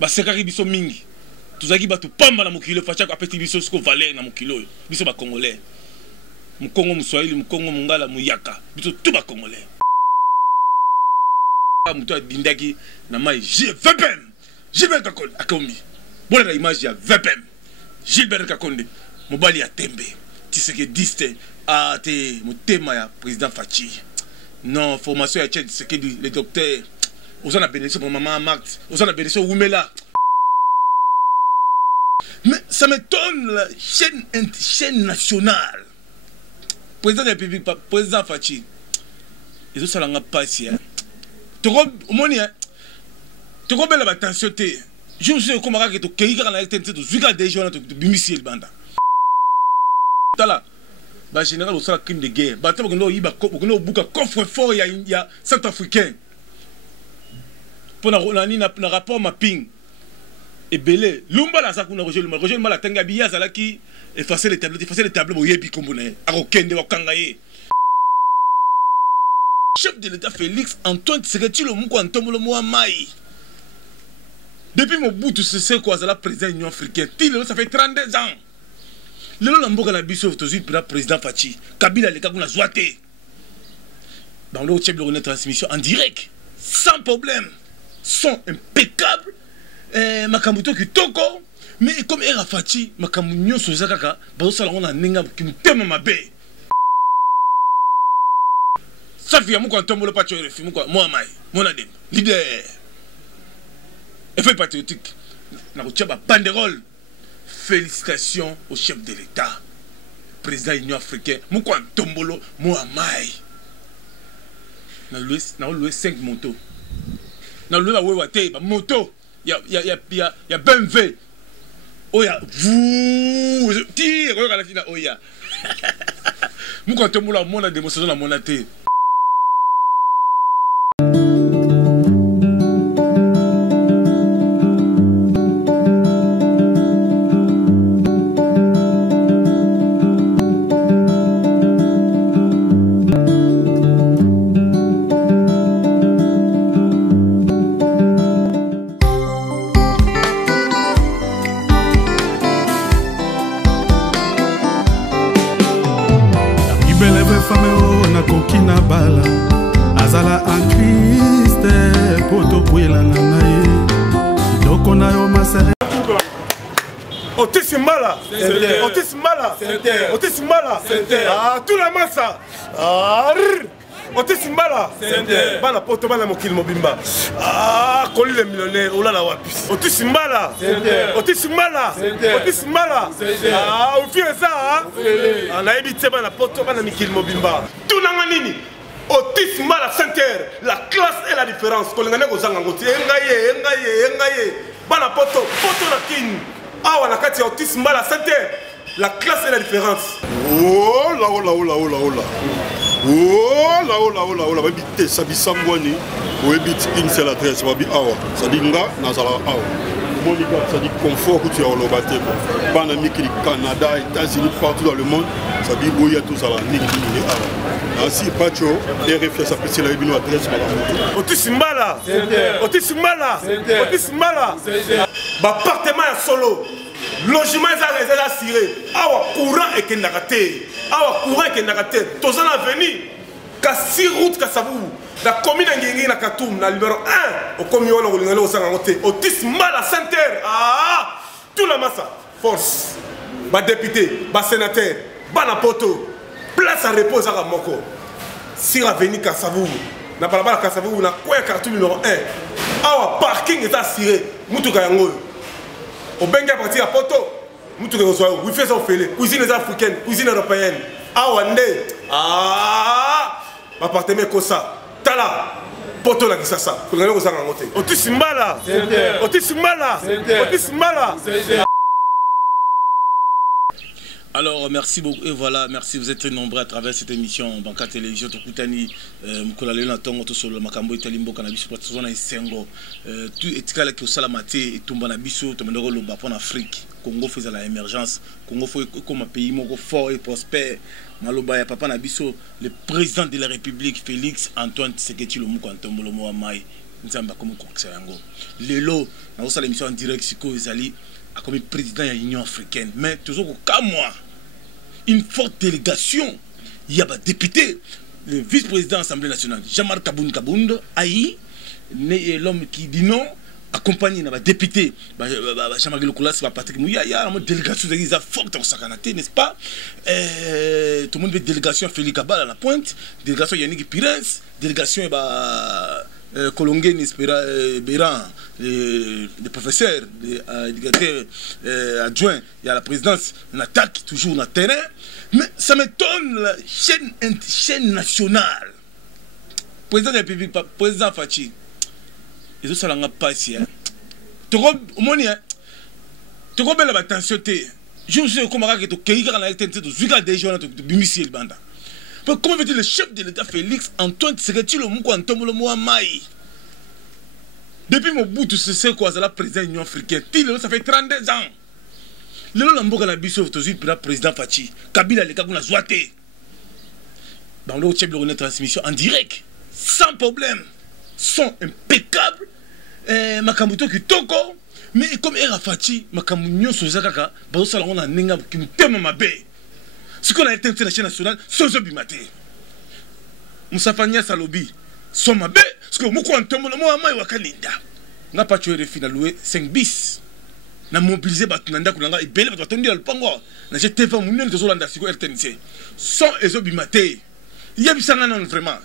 basekaki biso mingi tozaki bato pamba na mokilo fachako apeti biso siko valeur na mokilo biso ba congolais mukongo muswahili mukongo mungala muyaka biso tout ba congolais muto adindaki na mai VPM Gilbert Kakonde akomi bona na image ya VPM Gilbert Kakonde mobali ya tembe Tshisekedi te motema ya président Fachi non formation ya Tshisekedi le docteur on a bénéficié pour maman Marx, on a bénéficié au Oumela. Mais ça m'étonne, la chaîne nationale. Président de la République, président Fachi. Et tout ça, on n'a pas ici. Tu vois, au moins, tu vois, la attention, je me suis dit, comment tu as dit que tu as dit que tu as dit que tu as dit que général, on a crime de guerre. On a un coffre fort, il y a Centrafricain. Pour na rapport mapping et belé lumba la sakuna Roger Lumba la tanga biya zala qui effacer les tableaux boyebi kombone akokende wakangaye chef de l'état Félix Antoine Tshisekedi le muko antombolo mo mai depuis Mobutu c'est quoi ça la président de l'Union africaine ça fait 32 ans le la mboka na biso tozi président Fachi Kabila le kakuna zoate dans le chef de transmission en direct sans problème sont impeccables makambuto kitoko mais comme era Fachi makamunyo soza kaka bazo sala ngona ninga kimutema mabe Safia muko ntombolo pacho refi muko moi mai mona dem leader effet patriotique na kochaba banderole félicitations au chef de l'état président de l'Union africaine muko ntombolo moi mai na loué 5 motos na lula wewa te ba moto ya BMW oya vous tire oya la fina oya muko ntombolo mona démonstration na mona te Kokina bala azala en Christ poto puela na nae doko na yo masere Otisimala ah tout la massa ah Otisimala bana poto bana mokili mobimba ah koli le millionnaire olala wapi Otisimala ah ufie ça ana ebite bana poto bana mokili mobimba tout nanga nini Otisimala center la classe et la différence kolingane ko zanga ngoti engaye bana poto na kin awa na kati ya Otisimala center la classe et la différence oh la Oh là, babité sabisambwani, oebit une seule adresse, babi awa, ça dit nga, nazala awa. Monica, ça dit confort que tu as au lobaté. Banamiki, Canada, États-Unis, partout dans le monde, ça dit boya tout ça là, ni awa. Ainsi, Pacho, RFS a passé la bino adresse, madame. Otisimala, appartement à solo. Logement est assuré. Awa courant et kenakate. Tous en avenir. Kasi route Kasavu. La commune de na Katoum, na numéro 1. Au commune de Otisimala Center. Ah, tout la massa. Force. Ba député, ba sénateur, ba napoto. Place à repos à Moko. Si l'avenir Kasavu. Na balabala Kasavu, na quoi Katoum numéro 1. Awa parking est assuré. Mutuka yango. Au Benga parti à Poto, nous tous les faisons cuisine africaine, cuisine européenne. Ah ouais, appartement comme ça. Tala, Poto la Kisasa. Pour aller aux Angoté. Otisimala. Alors merci beaucoup et voilà, merci, vous êtes très nombreux à travers cette émission Banca Télévision Tokutani Mkola Lena Tongo to solo makambo italimbo kana biso pour zona isengo tout etikala ki osala maté et tomba na biso to mandoko loba pour Afrique Congo faisait la émergence Congo faut comme un pays moko fort et prospère maloba ya papa na biso le président de la République Félix Antoine Tshisekedi le muko antombolo mo mai nzamba comme kokisa yango lelo na osala émission en direct siko ezali comme président de l'Union africaine mais toujours qu'à moi une forte délégation il y a des députés le vice-président de l'Assemblée nationale Jean-Marc Kabound Aïe l'homme qui dit non accompagné des députés Jean-Marc Lokoulas Patrick Mouya il y a une délégation qui est forte n'est-ce pas tout le monde veut délégation Félix Kabal à la pointe délégation Yannick Pires délégation Colongué Béran, le professeur, le adjoint, il y a la présidence, on attaque toujours dans le terrain. Mais ça m'étonne, la chaîne nationale. Président de la République, président Fachi, ils ont ça n'a pas ici. Tu vois, au moins, tu vois bien la attention. Je me suis dit que tu as été tu banda. Comment veut-il le chef de l'État Félix Antoine Tshisekedi le Mouko Antombolo Moamaï? Depuis Mobutu Sese Ko azala président de l'Union africaine, ça fait 32 ans. Le Lamboka na biso tozu président Fachi, Kabila le Kakuna Zouate. Dans le chef de transmission en direct, sans problème, son impeccable. Makambuto qui toko, mais comme Era Fachi, Makamunyo Sozakaka, Bazo Salon a Nenga qui me teme ma baie. Ce qu'on a été sur la chaîne nationale, sans obimaté. Moussa Fania Salobi, son mabé, ce que Mouko Antomo, moi, moi, Wakalinda. N'a pas tué les filles, loué 5 bis. N'a mobilisé Batunanda, Kunanga, et Bélé, Batunanda, le Pango. N'a jeté fait mon de Zolanda, Siko RTNC. Sans obimaté. Il y a un vraiment.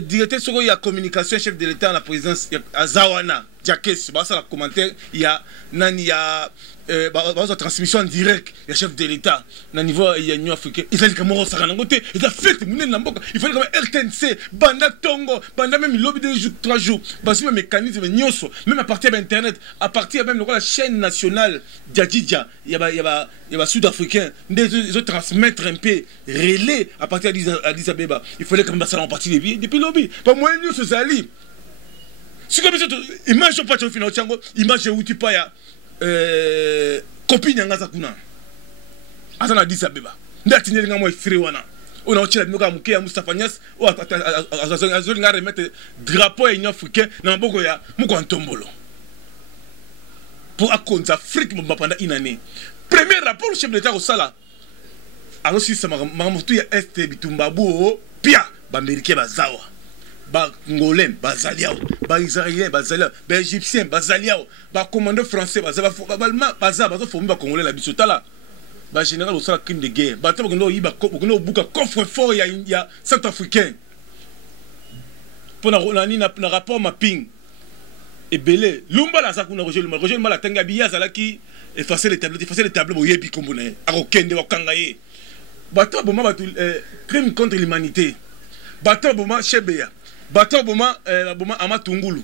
Directeur sur la communication, chef de l'État à la présidence, à Zawana, Diakes, bah ça la commentaire, il y a Nani, il y a la transmission en direct, il y a chef de l'État, au niveau il y a l'Union africaine, il fallait que moi ça rentre, il a fait il fallait que RTNC, Banda Tongo, Banda même il lobby 2 jours, 3 jours, parce que le mécanisme Nyoso, même à partir d'internet, à partir même de la chaîne nationale Djadidja, il y a sud-africain, ils ont transmettre un peu relais à partir d'Addis Abeba, il fallait que ça en partie depuis lobby, pas moi Nyoso Zali. Si comme ça, image pas de financier, image où tu pas ya copine yanga zakuna. Azana Addis Abeba. Ndati nyenga mo free wana. On a otila binoka muke ya Moustapha Niasse o azoli nga remettre drapeau union africain na maboko ya Mouko Antombolo. Pour akonza Afrique pendant une année. Premier rapport chef de l'État au sala. Alors si ça mamamutu ya Est Bitumbabu pia ba américain bazawa. Ba Ngolais, ba Zaliao, ba Israélien, ba Zaliao, ba Égyptien, ba Zaliao, ba commandeur français, ba Allemand, ba formé ba Congolais la bisotala. Ba général au sala crime de guerre. Ba tabo no yiba ko no buka coffre fort ya centrafricain. Pour na rapport mapping. Et belé, Lumba la zakuna Roger Lumba la tanga biya zalaki effacer les tableaux bo yebi kombone. Akokende wa kangaye. Ba tabo ma crime contre l'humanité. Ba tabo ma chebeya. Bato boma ama tungulu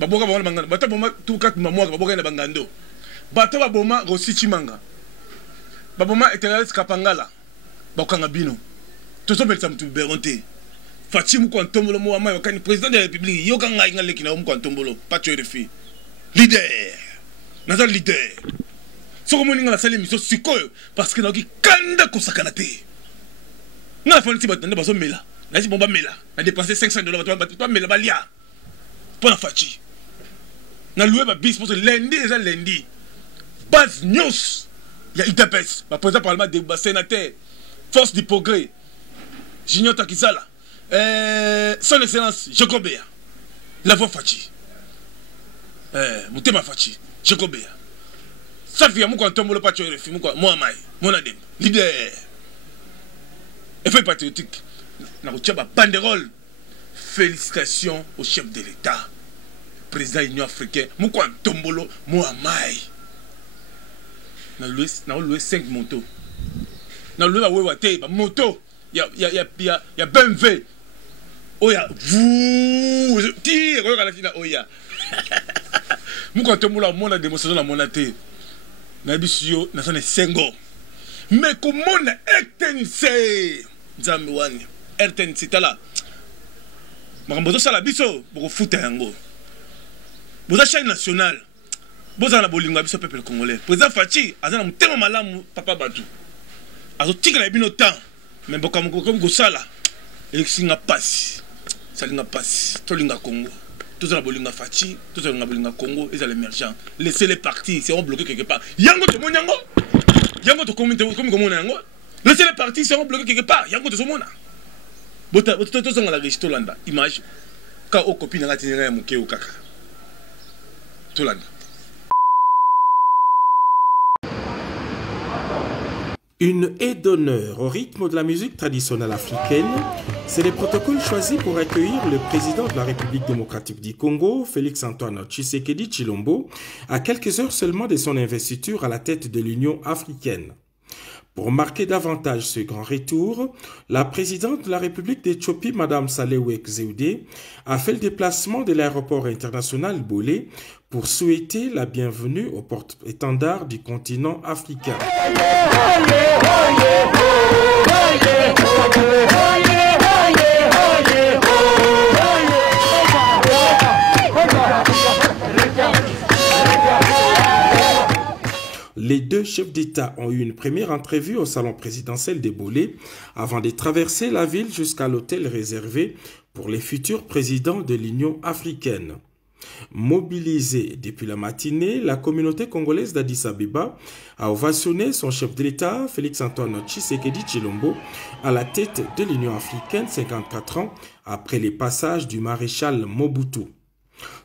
baboka boma bangando bato boma tukat mamwa baboka na bangando bato boma Rosichi Manga baboma Eternalist Kapangala bakanga bino tozo belta mutu beronte Fachi Mouko Antombolo mo ama wakani président de la République yoka ngai ngale kina Mouko Antombolo patcho de fi leader naza leader soko moninga la sale mission sikoyo parce que naoki kanda kosakana te na fani ti batanda bazo mela. Là, si on va dépenser $500, on va mettre balia pour la Fachi. On a loué ma bis pour ce lundi, déjà lundi. Base News, il y a UTPS, le président parlement des sénateurs, Force du Progrès, Junior Takizala, Son Excellence, Jacobéa, la voix Fachi. Moutema Fachi, Jacobéa. Ça fait Mouko Antombolo Pacho Refi, moi, mon adem, leader. Effet patriotique. Banderole. Félicitations au chef de l'État, président de l'Union africaine, Mouko Antombolo Moamaï. Nous avons loué 5 motos. Nous avons loué moto. Il y a BMW. Oh, il y a vous. Tire, regarde la finale. Oh, il y a. Mouko Antombolo a mon démonstration à mon athée. Nabisio, nous avons 5 ans. Mais comment on a RTNC Zambouani. RTNC tala. Makambozo sala biso boko futa yango. Boza chaîne nationale. Boza na bolingo biso peuple congolais. Président Fachi azana mutema malamu papa Batu. Azo tika na bino temps. Mais boka moko comme gosala. Exinga passe. salinga passe tolinga Congo tous en bolinga Fachi tous en bolinga Congo ils sont émergents laissez les partis seront bloqués quelque part yango to monyango yango to communauté comme yango laissez les partis seront bloqués quelque part yango to somona bota to sanga la resto landa image ka o copine ngati nga muke o kaka to landa. Une haie d'honneur au rythme de la musique traditionnelle africaine, c'est le protocole choisi pour accueillir le président de la République démocratique du Congo, Félix-Antoine Tshisekedi Tshilombo, à quelques heures seulement de son investiture à la tête de l'Union africaine. Pour marquer davantage ce grand retour, la présidente de la République d'Éthiopie, Mme Sahle-Work Zewde, a fait le déplacement de l'aéroport international Bolé pour souhaiter la bienvenue au porte-étendard du continent africain. Les deux chefs d'État ont eu une première entrevue au salon présidentiel de Bolé avant de traverser la ville jusqu'à l'hôtel réservé pour les futurs présidents de l'Union africaine. Mobilisée depuis la matinée, la communauté congolaise d'Addis Abeba a ovationné son chef de l'État, Félix-Antoine Tshisekedi Tshilombo, à la tête de l'Union africaine 54 ans après les passages du maréchal Mobutu.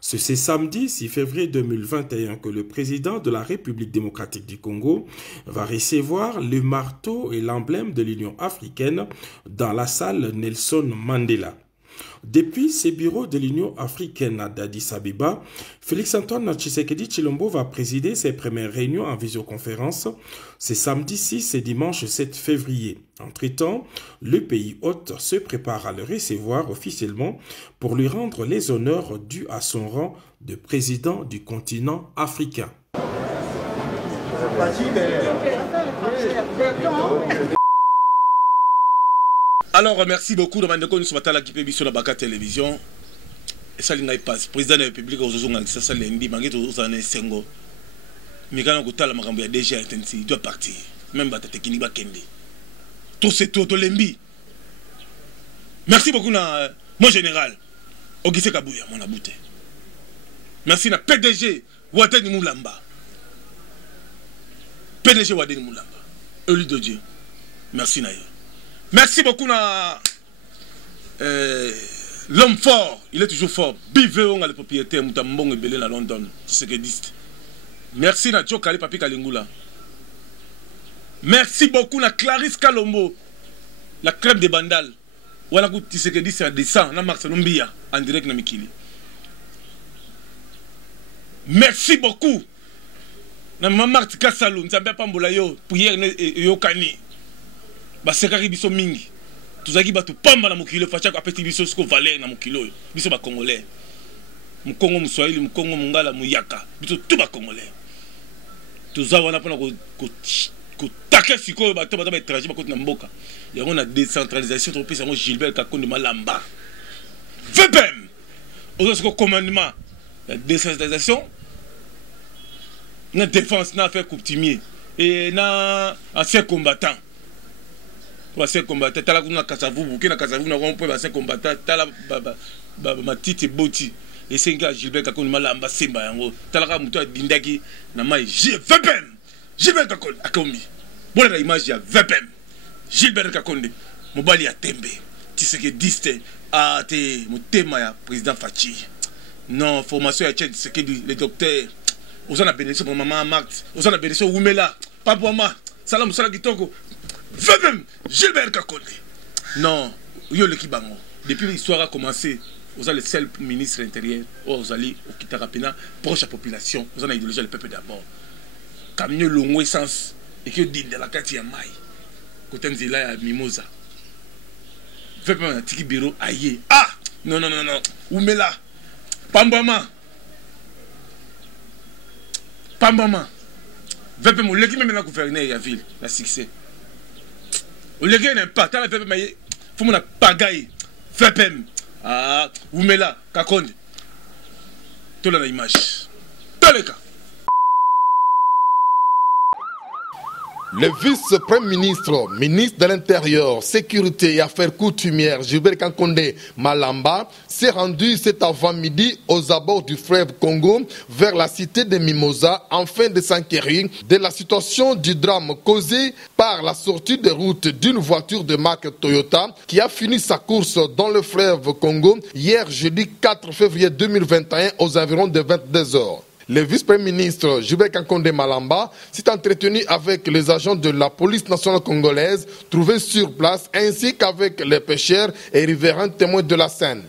C'est ce samedi 6 février 2021 que le président de la République démocratique du Congo va recevoir le marteau et l'emblème de l'Union africaine dans la salle Nelson Mandela. Depuis ses bureaux de l'Union africaine d'Addis Abeba, Félix-Antoine Tshisekedi Tshilombo va présider ses premières réunions en visioconférence ce samedi 6 et dimanche 7 février. Entre-temps, le pays hôte se prépare à le recevoir officiellement pour lui rendre les honneurs dus à son rang de président du continent africain. Alors, merci beaucoup de Mandeko Nsumatala qui peut sur la Baka Télévision. Et ça, il passe. Président de la République, ça lundi, Sengo. Mais quand on a la marambo, il y a déjà il doit partir. Même Bata Tekini Bakende. Tout c'est tout, lembi. Merci beaucoup, mon général. Ogise Kabouya, mon abouté. Merci na PDG, Wadeni Moulamba. PDG Wadeni Moulamba. Élu de Dieu. Merci, Naïe. Merci beaucoup l'homme fort, il est toujours fort. Biveon le propriétaire Moutambong et Belé à London, Tshisekedi. Merci na Djokali Papi Kalingula. Merci beaucoup na Clarisse Kalombo, la crème de Bandal. Voilà que Tshisekedi c'est un descend, na Marcelo Mbia en direct na Mikili. Merci beaucoup na Mamart Kassalou, Nzambe Pambola yo, pour hier Yokani. Basekaki biso mingi tuzaki batu pamba na mokilo facha ko apeti biso sko valeur na mokilo biso ba congolais mukongo muswahili mukongo mungala muyaka biso tout ba congolais tuzawana pona ko taka siko bato ba étranger ba na mboka yango na décentralisation to pesa ngo Gilbert Kakonde Malamba VPM au commandement la décentralisation na défense na affaire coutumier et na ancien combattant ancien combattant tala kuna Kasavubu kina Kasavubu na rompo ancien combattant tala matiti boti et senga Gilbert Kakonde Malamba semba yango tala ka muto dindaki na mai VPM Gilbert Kakonde akombi bona na image ya VPM Gilbert Kakonde mobali ya tembe Tshisekedi a te motema ya président Fachi non formation ya Tshisekedi le docteur osana bénédiction pour maman Marthe osana bénédiction Oumela Papouama salam sala kitoko VPM Gilbert Kakonde. Non, yo le kibango. Depuis l'histoire a commencé, vous avez le seul ministre intérieur, vous allez au Kitarapena, proche à la population, vous avez idéologie le peuple d'abord. Comme mieux long essence, et que dit de la carte ya mai. Côté Nzela ya Mimosa. VPM Tiki Biro aïe. Ah! Non, non, non, non. Oumela. Pambama. Pambama. VPM, le qui même la gouverneur ya ville, la succès. Le gars n'aime pas, t'as la VPM, il faut mon pagaille. VPM, ah, Oumela, Kakonde. Tout dans l'image. Dans le cas. Le vice-premier ministre, ministre de l'Intérieur, Sécurité et Affaires coutumières, Gilbert Kankonde Malamba, s'est rendu cet avant-midi aux abords du fleuve Congo vers la cité de Mimosa afin de s'enquérir de la situation du drame causé par la sortie de route d'une voiture de marque Toyota qui a fini sa course dans le fleuve Congo hier jeudi 4 février 2021 aux environs de 22 heures. Le vice-premier ministre Gilbert Kankonde Malamba s'est entretenu avec les agents de la police nationale congolaise trouvés sur place ainsi qu'avec les pêcheurs et riverains témoins de la scène.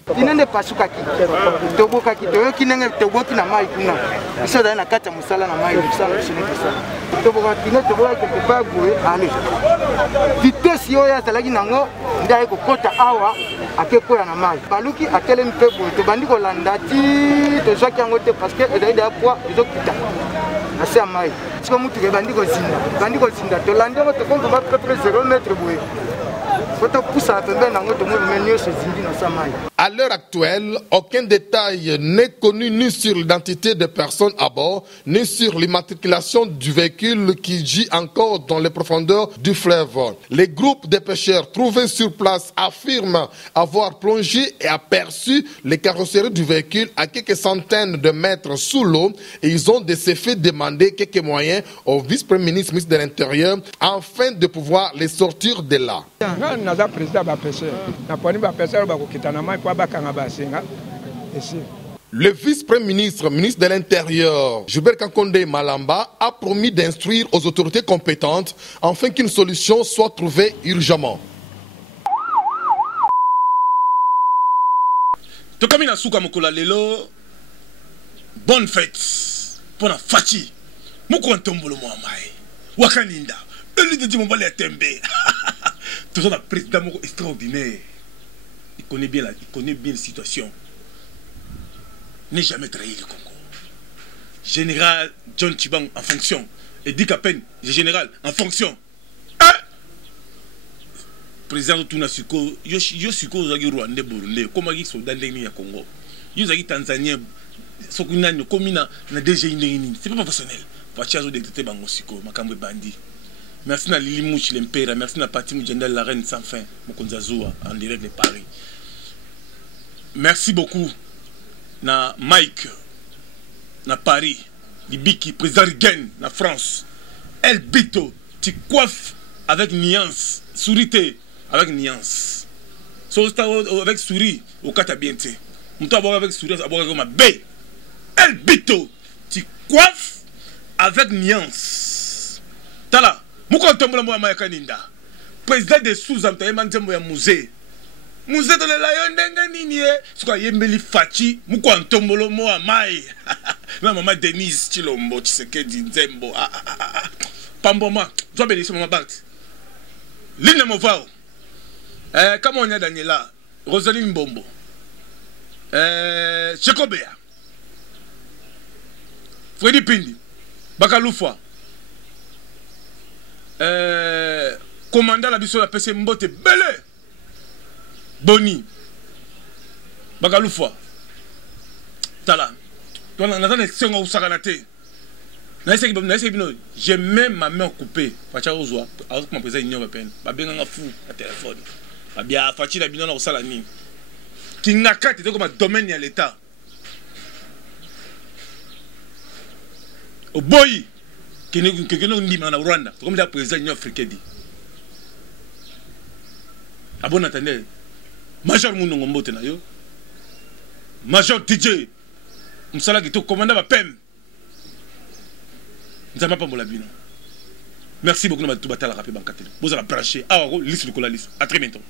À l'heure actuelle, aucun détail n'est connu ni sur l'identité des personnes à bord, ni sur l'immatriculation du véhicule qui gît encore dans les profondeurs du fleuve. Les groupes de pêcheurs trouvés sur place affirment avoir plongé et aperçu les carrosseries du véhicule à quelques centaines de mètres sous l'eau et ils ont de ce fait demandé quelques moyens au vice-premier ministre, ministre de l'Intérieur, afin de pouvoir les sortir de là. Le vice-premier ministre, ministre de l'Intérieur, Gilbert Kankonde Malamba, a promis d'instruire aux autorités compétentes afin qu'une solution soit trouvée urgemment. Bonne fête pour la Fati. Moukontombolo Moamaï. Wakaninda. Le leader du Mobile Tembe. Tout ça, un président extraordinaire. Il connaît bien la situation. N'est jamais trahi le Congo. Général John Tshibang en fonction. Et dit qu'à peine, général en fonction. Hein? Président de Tunasuko, Yosuko Zagi Rwanda Burundi, comment ils sont dans le Congo. Ils ont Tanzanien. C'est pas professionnel. Merci à Lili Mouchi l'Empera, merci à Pati Moudjandal la reine sans fin, Mokonzazoua en direct de Paris. Merci beaucoup à Mike, à Paris, Libiki, président Rigen, à France. El Bito, tu coiffes avec nuance, sourité avec nuance. Avec souris, au Katabiente. Mouta avec souris, avec ma baie. El Bito, tu coiffes avec nuance. Tala, Moukontombola Moya Kaninda, président de Sous-Amtaye Manzembo ya musée. Musée de la Yondenganini, soit Yembeli Fachi, Moukontombolo Moya Mai. Ma maman Denise Chilombo, Tshisekedi Nzembo. Pamboma, toi bénissez ma banque. Lina Movao. Comment on y a Daniela, Rosaline Bombo. Chekobea. Freddy Pindi, Bakaloufa, commandant la biso la PC Mbote Belé, Boni, Bakaloufa, Tala, j'ai même ma main coupée, avec mon président Union européenne, je suis fou à téléphone, je suis fou à Salani, qui n'a qu'à être comme un domaine à l'État. Au boy, qui n'est pas en Rwanda, comme le président de l'Union africaine dit. Ah bon, attendez, Major Mounongombo Tenayo, Major DJ, Msala qui est commandant ma PEM. Nous n'avons pas mon labino. Merci beaucoup de tout battre la rapide. Vous allez brancher. Ah, liste de la liste. À très bientôt.